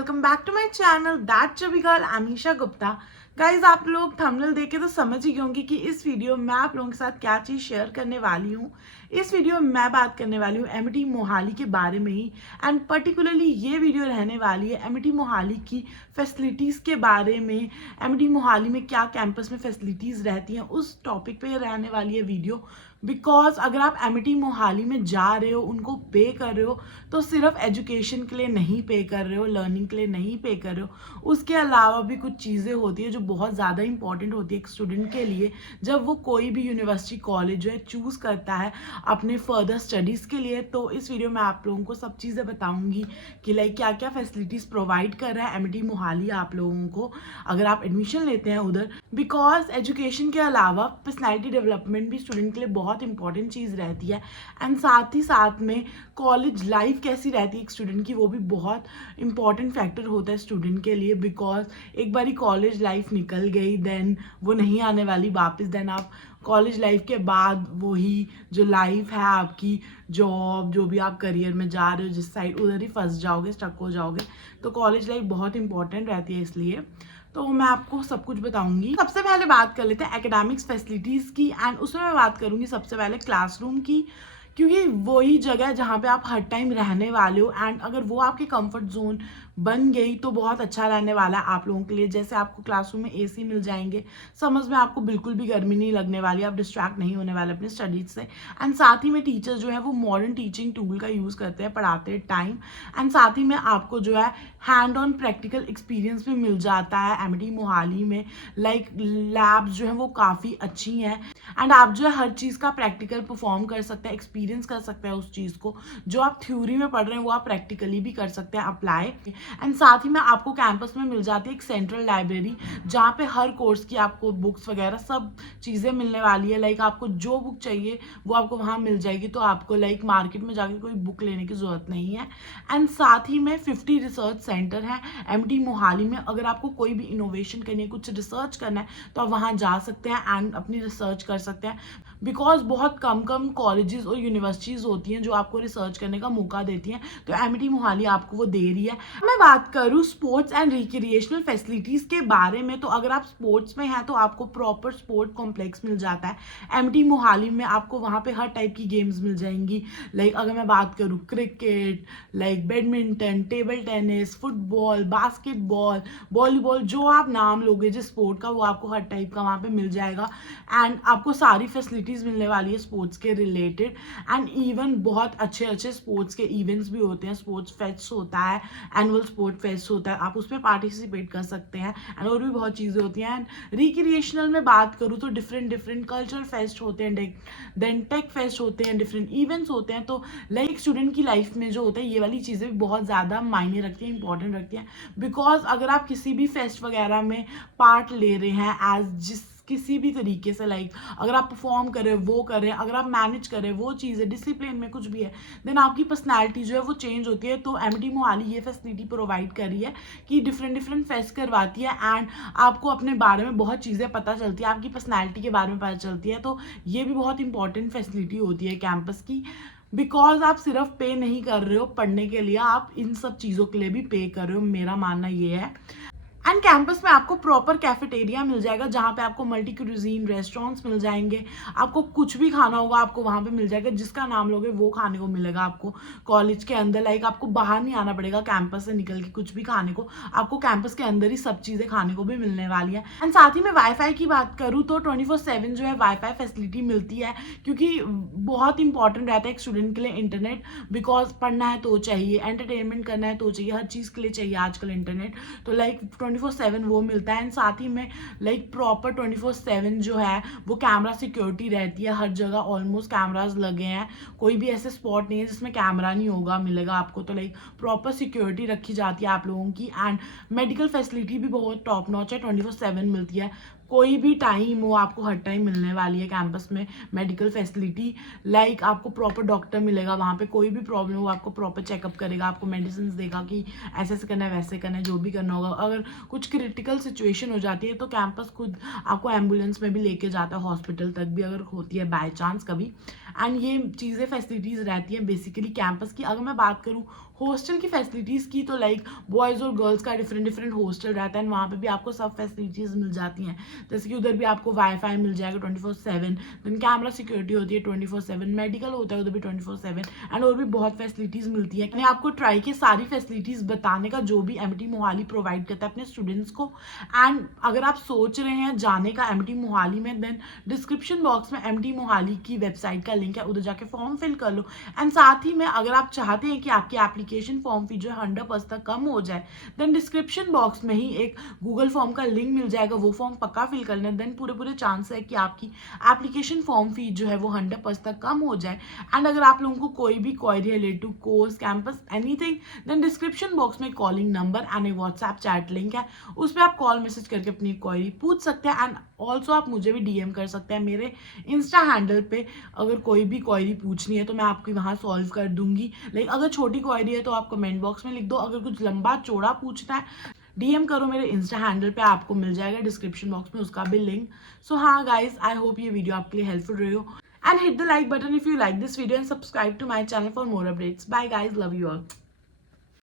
Welcome back to my channel that chubby girl Amisha Gupta. Guys, आप लोग thumbnail देख के तो समझ ही गए होंगे कि इस वीडियो में मैं आप लोगों के साथ क्या चीज़ शेयर करने वाली हूँ। इस वीडियो में मैं बात करने वाली हूँ एमिटी मोहाली के बारे में ही। एंड पर्टिकुलरली ये वीडियो रहने वाली है एमिटी मोहाली की फैसिलिटीज़ के बारे में। एमिटी मोहाली में क्या कैंपस में फैसिलिटीज़ रहती हैं उस टॉपिक पे रहने वाली है वीडियो। बिकॉज अगर आप एमिटी मोहाली में जा रहे हो, उनको पे कर रहे हो, तो सिर्फ एजुकेशन के लिए नहीं पे कर रहे हो, लर्निंग के लिए नहीं पे कर रहे हो, उसके अलावा भी कुछ चीज़ें होती है जो बहुत ज़्यादा इंपॉर्टेंट होती है एक स्टूडेंट के लिए जब वो कोई भी यूनिवर्सिटी कॉलेज जो है चूज़ करता है अपने फर्दर स्टडीज़ के लिए। तो इस वीडियो में आप लोगों को सब चीज़ें बताऊंगी कि लाइक क्या क्या फैसिलिटीज़ प्रोवाइड कर रहा है एमिटी मोहाली आप लोगों को अगर आप एडमिशन लेते हैं उधर। बिकॉज एजुकेशन के अलावा पर्सनैलिटी डेवलपमेंट भी स्टूडेंट के लिए बहुत इंपॉर्टेंट चीज़ रहती है। एंड साथ ही साथ में कॉलेज लाइफ कैसी रहती है एक स्टूडेंट की, वो भी बहुत इंपॉर्टेंट फैक्टर होता है स्टूडेंट के लिए। बिकॉज एक बारी कॉलेज लाइफ निकल गई देन वो नहीं आने वाली वापस। देन आप कॉलेज लाइफ के बाद वही जो लाइफ है आपकी, जॉब, जो भी आप करियर में जा रहे हो जिस साइड, उधर ही फंस जाओगे, स्टक हो जाओगे। तो कॉलेज लाइफ बहुत इंपॉर्टेंट रहती है, इसलिए तो मैं आपको सब कुछ बताऊंगी। सबसे पहले बात कर लेते हैं एकेडमिक्स फैसिलिटीज़ की। एंड उसमें मैं बात करूंगी सबसे पहले क्लासरूम की, क्योंकि वही जगह है जहाँ पे आप हर टाइम रहने वाले हो। एंड अगर वो आपकी कंफर्ट जोन बन गई तो बहुत अच्छा रहने वाला है आप लोगों के लिए। जैसे आपको क्लासरूम में एसी मिल जाएंगे, समझ में आपको बिल्कुल भी गर्मी नहीं लगने वाली, आप डिस्ट्रैक्ट नहीं होने वाले अपने स्टडीज से। एंड साथ ही में टीचर जो है वो मॉडर्न टीचिंग टूल का यूज़ करते हैं पढ़ाते टाइम। एंड साथ ही में आपको जो है हैंड ऑन प्रैक्टिकल एक्सपीरियंस भी मिल जाता है एमिटी मोहाली में। लाइक लैब्स जो है वो काफ़ी अच्छी हैं। एंड आप जो है हर चीज़ का प्रैक्टिकल परफॉर्म कर सकते हैं, एक्सपीरियंस कर सकते हैं उस चीज़ को। जो आप थ्योरी में पढ़ रहे हैं वो आप प्रैक्टिकली भी कर सकते हैं अप्लाई। एंड साथ ही में आपको कैंपस में मिल जाती है एक सेंट्रल लाइब्रेरी जहाँ पे हर कोर्स की आपको बुक्स वगैरह सब चीज़ें मिलने वाली है। लाइक आपको जो बुक चाहिए वो आपको वहाँ मिल जाएगी, तो आपको लाइक मार्केट में जाके कोई बुक लेने की ज़रूरत नहीं है। एंड साथ ही में 50 रिसर्च सेंटर है एमिटी मोहाली में। अगर आपको कोई भी इनोवेशन करनी है, कुछ रिसर्च करना है, तो आप वहाँ जा सकते हैं एंड अपनी रिसर्च कर सकते हैं। बिकॉज बहुत कम कॉलेजेस और यूनिवर्सिटीज़ होती हैं जो आपको रिसर्च करने का मौका देती हैं, तो एमिटी मोहाली आपको वो दे रही है। मैं बात करूँ स्पोर्ट्स एंड रिक्रिएशनल फैसिलिटीज़ के बारे में, तो अगर आप स्पोर्ट्स में हैं तो आपको प्रॉपर स्पोर्ट कॉम्प्लेक्स मिल जाता है एमिटी मोहाली में। आपको वहाँ पे हर टाइप की गेम्स मिल जाएंगी। लाइक अगर मैं बात करूँ cricket, like badminton, table tennis, football, basketball, volleyball, जो आप नाम लोगे जिस स्पोर्ट का वो आपको हर टाइप का वहाँ पे मिल जाएगा। एंड आपको सारी फैसिलिटीज़ मिलने वाली है स्पोर्ट्स के रिलेटेड। एंड इवन बहुत अच्छे अच्छे स्पोर्ट्स के इवेंट्स भी होते हैं, स्पोर्ट्स फेस्ट होता है, एनुअल स्पोर्ट फेस्ट होता है, आप उसमें पार्टिसिपेट कर सकते हैं। एंड और भी बहुत चीज़ें होती हैं। एंड रिक्रिएशनल में बात करूँ तो डिफरेंट कल्चरल फेस्ट होते हैं, देन टेक फेस्ट होते हैं, डिफरेंट इवेंट्स होते हैं। तो लाइक स्टूडेंट की लाइफ में जो होता है ये वाली चीज़ें भी बहुत ज़्यादा मायने रखती हैं, इंपॉर्टेंट रखती हैं। बिकॉज अगर आप किसी भी फेस्ट वगैरह में पार्ट ले रहे हैं एज जिस किसी भी तरीके से, लाइक अगर आप परफॉर्म कर रहे हो वो कर रहे हैं, अगर आप मैनेज कर रहे हो वो चीज़ है, डिसिप्लिन में कुछ भी है, देन आपकी पर्सनैलिटी जो है वो चेंज होती है। तो एमिटी मोहाली ये फैसिलिटी प्रोवाइड कर रही है कि डिफरेंट फेस्ट करवाती है एंड आपको अपने बारे में बहुत चीज़ें पता चलती है, आपकी पर्सनैलिटी के बारे में पता चलती है। तो ये भी बहुत इंपॉर्टेंट फैसिलिटी होती है कैंपस की। बिकॉज आप सिर्फ पे नहीं कर रहे हो पढ़ने के लिए, आप इन सब चीज़ों के लिए भी पे कर रहे हो, मेरा मानना ये है। एंड कैंपस में आपको प्रॉपर कैफेटेरिया मिल जाएगा जहाँ पे आपको मल्टी क्यूजिन रेस्टोरेंट्स मिल जाएंगे। आपको कुछ भी खाना होगा आपको वहाँ पे मिल जाएगा, जिसका नाम लोगे वो खाने को मिलेगा आपको कॉलेज के अंदर। लाइक आपको बाहर नहीं आना पड़ेगा कैंपस से निकल के कुछ भी खाने को, आपको कैंपस के अंदर ही सब चीज़ें खाने को भी मिलने वाली है। एंड साथ ही में वाईफाई की बात करूँ तो 24/7 जो है वाईफाई फैसिलिटी मिलती है, क्योंकि बहुत इंपॉर्टेंट रहता है एक स्टूडेंट के लिए इंटरनेट। बिकॉज पढ़ना है तो चाहिए, एंटरटेनमेंट करना है तो चाहिए, हर चीज़ के लिए चाहिए आजकल इंटरनेट। तो लाइक 24/7 वो मिलता है। एंड साथ ही में लाइक प्रॉपर 24/7 जो है वो कैमरा सिक्योरिटी रहती है, हर जगह ऑलमोस्ट कैमराज लगे हैं, कोई भी ऐसे स्पॉट नहीं है जिसमें कैमरा नहीं होगा, मिलेगा आपको। तो लाइक प्रॉपर सिक्योरिटी रखी जाती है आप लोगों की। एंड मेडिकल फैसिलिटी भी बहुत टॉप नॉच है, 24/7 मिलती है। कोई भी टाइम हो आपको हर टाइम मिलने वाली है कैंपस में मेडिकल फैसिलिटी। लाइक आपको प्रॉपर डॉक्टर मिलेगा वहाँ पे, कोई भी प्रॉब्लम हो आपको प्रॉपर चेकअप करेगा, आपको मेडिसिन देगा कि ऐसे ऐसे करना है वैसे करना है, जो भी करना होगा। अगर कुछ क्रिटिकल सिचुएशन हो जाती है तो कैंपस खुद आपको एम्बुलेंस में भी लेके जाता है, हॉस्पिटल तक भी अगर होती है बाय चांस कभी। एंड ये चीज़ें फैसिलिटीज़ रहती हैं बेसिकली कैंपस की। अगर मैं बात करूँ हॉस्टल की फैसिलिटीज़ की तो लाइक बॉयज़ और गर्ल्स का डिफरेंट डिफरेंट हॉस्टल रहता है, वहाँ पे भी आपको सब फैसिलिटीज़ मिल जाती हैं। जैसे कि उधर भी आपको वाईफाई मिल जाएगा 24/7, देन कैमरा सिक्योरिटी होती है 24/7, मेडिकल होता है उधर भी 24/7, एंड और भी बहुत फैसिलिटीज़ मिलती है। मैंने आपको ट्राई की सारी फैसिलिटीज़ बताने का जो भी एमटी मोहाली प्रोवाइड करता है अपने स्टूडेंट्स को। एंड अगर आप सोच रहे हैं जाने का एमटी मोहाली में, देन डिस्क्रिप्शन बॉक्स में एमटी मोहाली की वेबसाइट का लिंक है, उधर जाके फॉर्म फिल कर लो। एंड साथ ही में अगर आप चाहते हैं कि आपकी एप्लीकेशन फॉर्म फी जो है 100% तक कम हो जाए, देन डिस्क्रिप्शन बॉक्स में ही एक गूगल फॉर्म का लिंक मिल जाएगा, वो फॉर्म पक्का फिल कर लें। देन पूरे पूरे चांस है कि आपकी एप्लीकेशन फॉर्म फी जो है वो 100% तक कम हो जाए। एंड अगर आप लोगों को कोई भी query related to course campus anything, then description box में calling number and a WhatsApp chat link है, उस पर आप कॉल मैसेज करके अपनी क्वेरी पूछ सकते हैं। एंड ऑल्सो आप मुझे भी डीएम कर सकते हैं मेरे इंस्टा हैंडल पे। अगर कोई भी क्वेरी पूछनी है तो मैं आपकी वहाँ सॉल्व कर दूंगी। लाइक अगर छोटी क्वेरी है तो आप कमेंट बॉक्स में लिख दो, अगर कुछ लंबा चौड़ा पूछना है डीएम करो मेरे इंस्टा हैंडल पे, आपको मिल जाएगा डिस्क्रिप्शन बॉक्स में उसका भी लिंक। सो हाँ गाइज, आई होप ये वीडियो आपके लिए हेल्पफुल रही हो, and hit the like button if you like this video and subscribe to my channel for more updates. Bye guys, love you all.